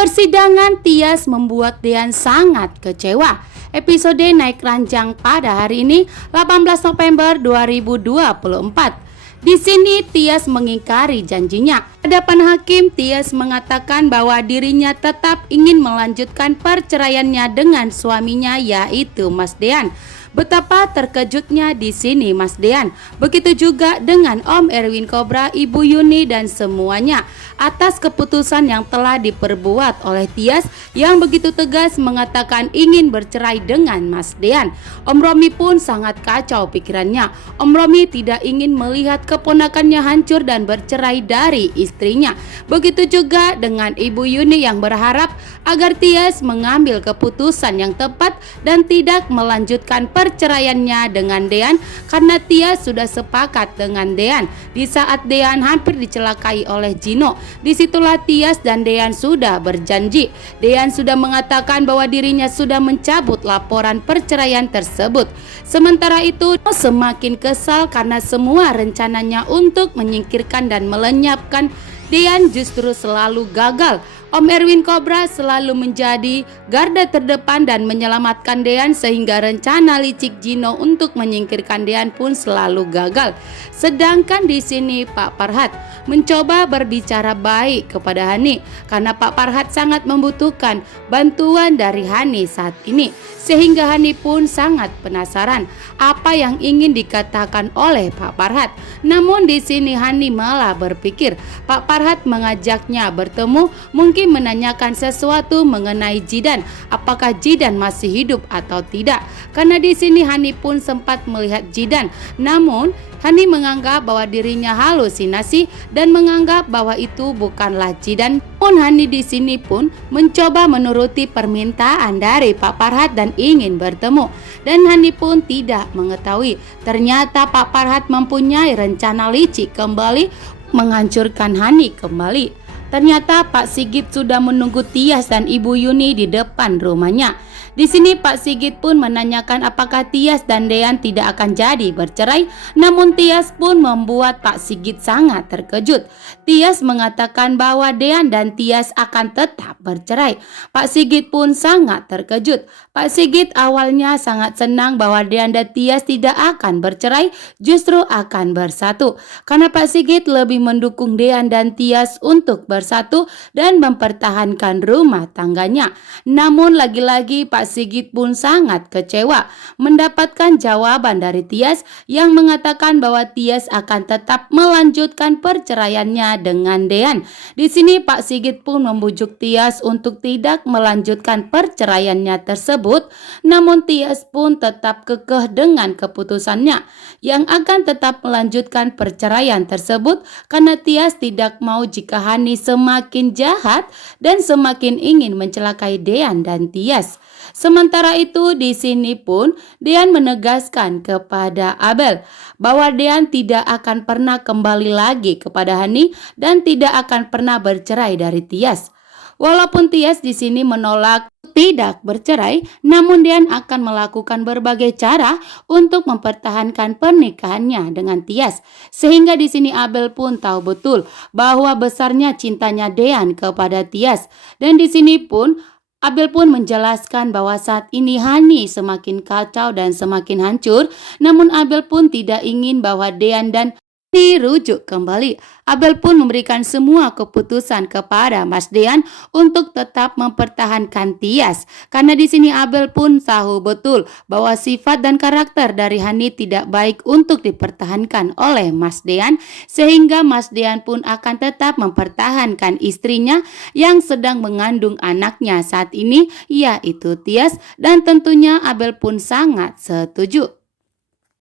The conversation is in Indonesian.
persidangan Tias membuat Dean sangat kecewa. Episode naik ranjang pada hari ini 18 November 2024. Di sini Tias mengingkari janjinya. Hadapan hakim, Tias mengatakan bahwa dirinya tetap ingin melanjutkan perceraiannya dengan suaminya, yaitu Mas Dean. Betapa terkejutnya di sini Mas Dean. Begitu juga dengan Om Erwin Cobra, Ibu Yuni dan semuanya atas keputusan yang telah diperbuat oleh Tias yang begitu tegas mengatakan ingin bercerai dengan Mas Dean. Om Romi pun sangat kacau pikirannya. Om Romi tidak ingin melihat keponakannya hancur dan bercerai dari istrinya. Begitu juga dengan Ibu Yuni yang berharap agar Tias mengambil keputusan yang tepat dan tidak melanjutkan perceraiannya dengan Dean karena Tias sudah sepakat dengan Dean. Di saat Dean hampir dicelakai oleh Gino, disitulah Tias dan Dean sudah berjanji. Dean sudah mengatakan bahwa dirinya sudah mencabut laporan perceraian tersebut. Sementara itu semakin kesal karena semua rencananya untuk menyingkirkan dan melenyapkan Dean justru selalu gagal. Om Erwin Cobra selalu menjadi garda terdepan dan menyelamatkan Dean sehingga rencana licik Gino untuk menyingkirkan Dean pun selalu gagal. Sedangkan di sini Pak Farhat mencoba berbicara baik kepada Hani karena Pak Farhat sangat membutuhkan bantuan dari Hani saat ini. Sehingga Hani pun sangat penasaran apa yang ingin dikatakan oleh Pak Farhat. Namun di sini Hani malah berpikir Pak Farhat mengajaknya bertemu, mungkin menanyakan sesuatu mengenai Jidan, apakah Jidan masih hidup atau tidak. Karena di sini Hani pun sempat melihat Jidan, namun Hani menganggap bahwa dirinya halusinasi dan menganggap bahwa itu bukanlah Jidan. Pun Hani di sini pun mencoba menuruti permintaan dari Pak Farhat dan ingin bertemu. Dan Hani pun tidak mengetahui ternyata Pak Farhat mempunyai rencana licik kembali menghancurkan Hani kembali. Ternyata Pak Sigit sudah menunggu Tias dan Ibu Yuni di depan rumahnya. Di sini Pak Sigit pun menanyakan apakah Tias dan Dean tidak akan jadi bercerai. Namun Tias pun membuat Pak Sigit sangat terkejut. Tias mengatakan bahwa Dean dan Tias akan tetap bercerai. Pak Sigit pun sangat terkejut. Pak Sigit awalnya sangat senang bahwa Dean dan Tias tidak akan bercerai, justru akan bersatu. Karena Pak Sigit lebih mendukung Dean dan Tias untuk bersatu dan mempertahankan rumah tangganya. Namun lagi-lagi Pak Sigit pun sangat kecewa mendapatkan jawaban dari Tias yang mengatakan bahwa Tias akan tetap melanjutkan perceraiannya dengan Dean. Di sini Pak Sigit pun membujuk Tias untuk tidak melanjutkan perceraiannya tersebut, namun Tias pun tetap kekeh dengan keputusannya yang akan tetap melanjutkan perceraian tersebut karena Tias tidak mau jika Hani semakin jahat dan semakin ingin mencelakai Dean dan Tias. Sementara itu di sini pun Dean menegaskan kepada Abel bahwa Dean tidak akan pernah kembali lagi kepada Hani dan tidak akan pernah bercerai dari Tias. Walaupun Tias di sini menolak tidak bercerai, namun Dean akan melakukan berbagai cara untuk mempertahankan pernikahannya dengan Tias. Sehingga di sini Abel pun tahu betul bahwa besarnya cintanya Dean kepada Tias. Dan di sini pun Abel pun menjelaskan bahwa saat ini Hani semakin kacau dan semakin hancur. Namun Abel pun tidak ingin bahwa Dean dan dirujuk kembali. Abel pun memberikan semua keputusan kepada Mas Dean untuk tetap mempertahankan Tias. Karena di sini Abel pun tahu betul bahwa sifat dan karakter dari Hani tidak baik untuk dipertahankan oleh Mas Dean, sehingga Mas Dean pun akan tetap mempertahankan istrinya yang sedang mengandung anaknya saat ini, yaitu Tias, dan tentunya Abel pun sangat setuju.